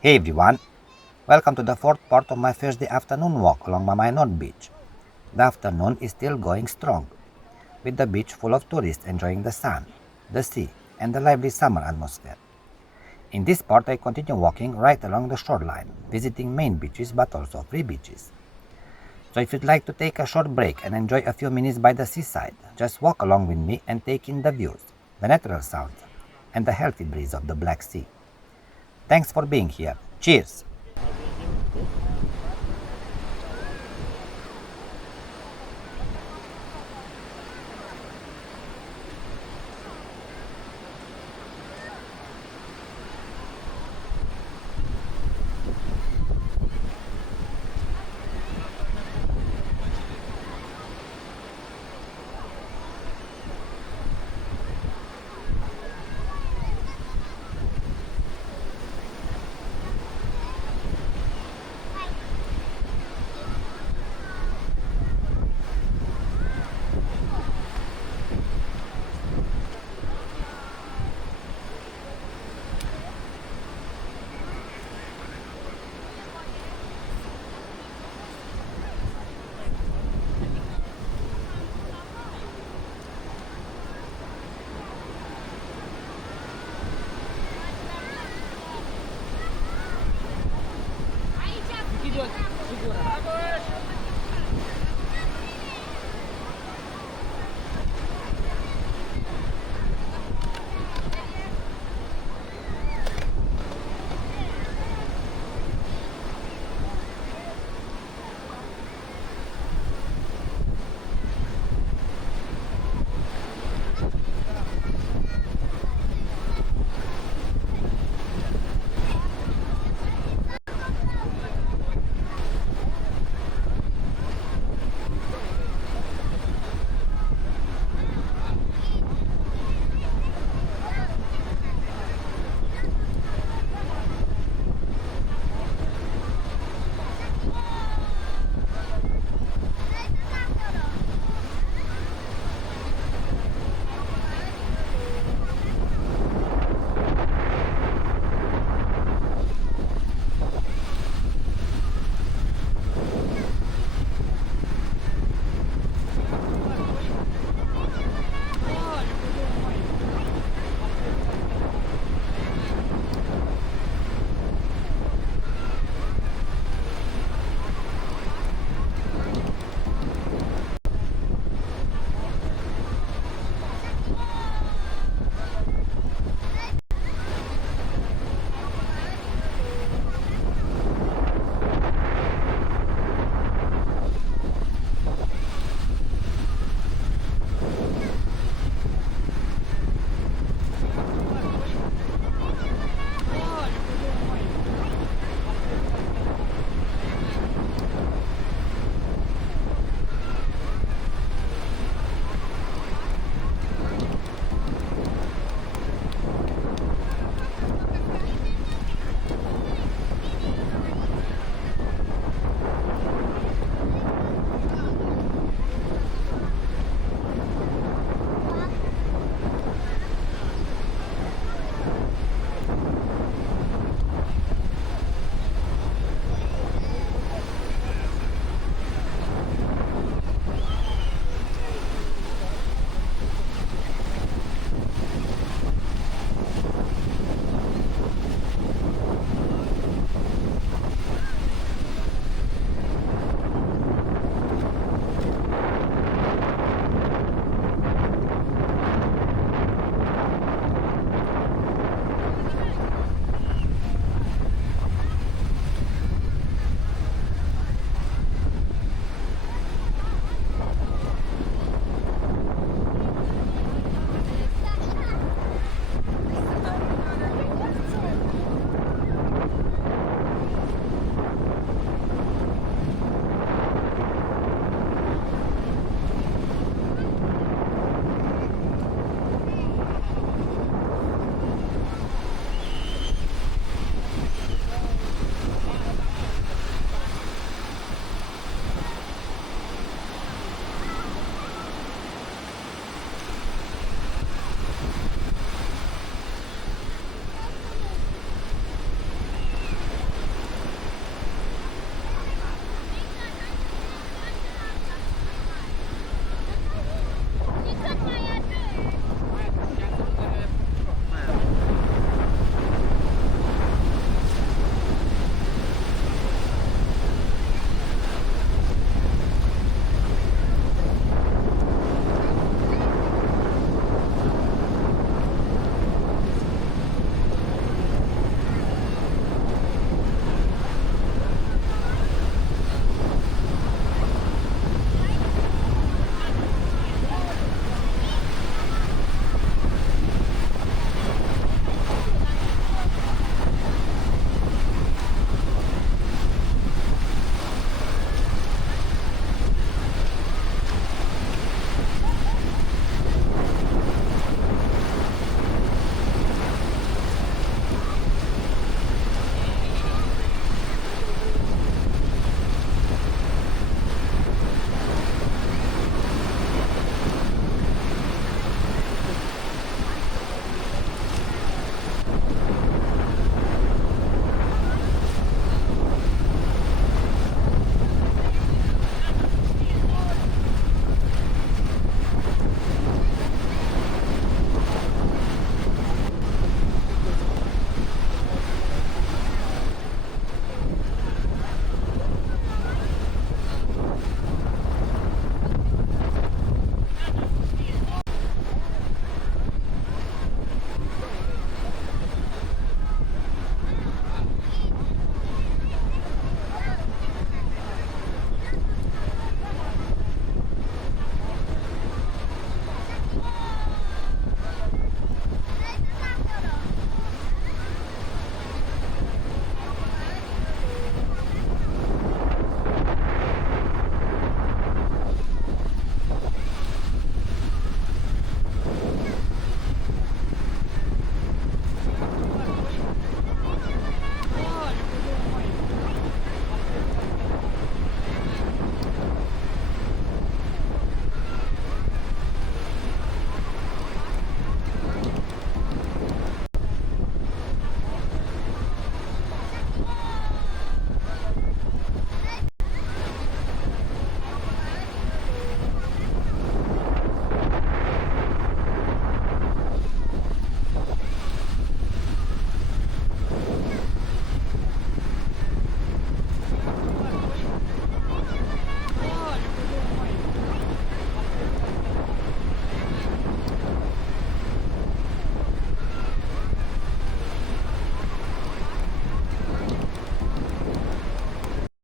Hey everyone, welcome to the fourth part of my Thursday afternoon walk along Mamaia Nord Beach. The afternoon is still going strong, with the beach full of tourists enjoying the sun, the sea, and the lively summer atmosphere. In this part, I continue walking right along the shoreline, visiting main beaches but also free beaches. So if you'd like to take a short break and enjoy a few minutes by the seaside, just walk along with me and take in the views, the natural sounds, and the healthy breeze of the Black Sea. Thanks for being here. Cheers!